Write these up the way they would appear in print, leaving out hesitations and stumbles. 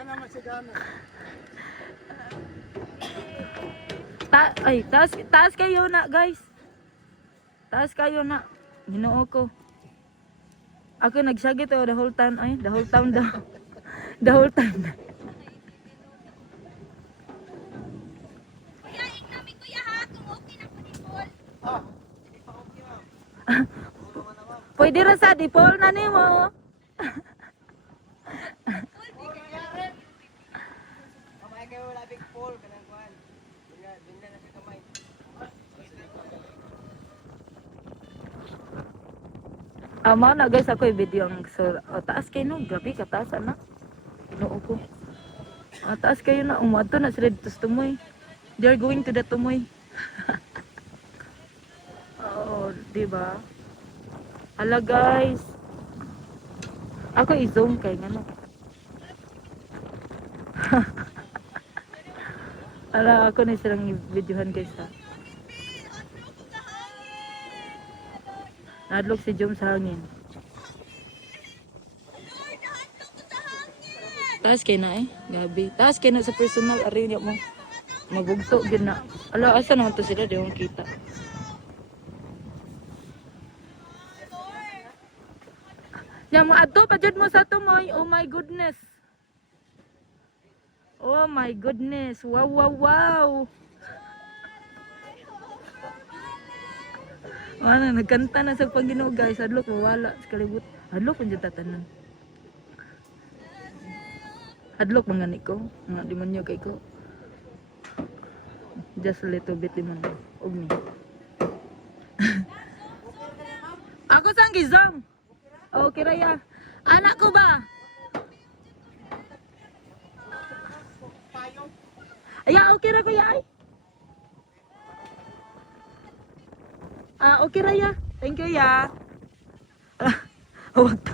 Kana masigana. Taas kayo na, guys. Taas kayo na. Ginoo ko. Ako nagsagit the whole time. Ay, the whole time daw. The whole time. Kuya, ignamin kuya ha, kung okay na po ni Paul. Ah, hindi pa okay ma'am. Pwede ra sa dipol na nimo. Mamaya kayo wala big fall kanang kuan. Dunya na sa kamay. Amo na guys ako i-video ang taas kayo no. Grabe ka taas na. Noo ko. Taas kayo na. Umato na sila dito sa tumoy. They're going to the tumoy. Oh, diba? Hala guys. Ako i-zoom kay ngano. Hala ako na silang i-videohan guys ha. Nadlok si Jom sa hangin. Taas kayo na gabi. Taas kayo na sa personal. Ari niya mo. Mabugto gid na. Ala, asa naman to sila? Di mo kita. Nya mo adto pa jud mo sa tumoy. Oh my goodness. Oh my goodness. Wow, wow, wow. Ano, nagkanta na sa Panginoon guys. Hadlok mawala sa kalibot. Hadlok kung dyan tatanan. Hadlok mga niko. Mga demonyo kay ko. Just a little bit limon. Og ni. Ako sang gizam. Okay raya. Anak ko ba? Ay, okay ra ko yay. Okay Raya. Thank you ya. Huwag to.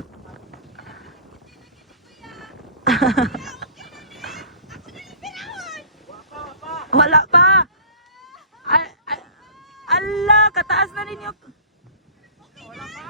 Wala pa. Ala, kataas na ninyo. Wala pa.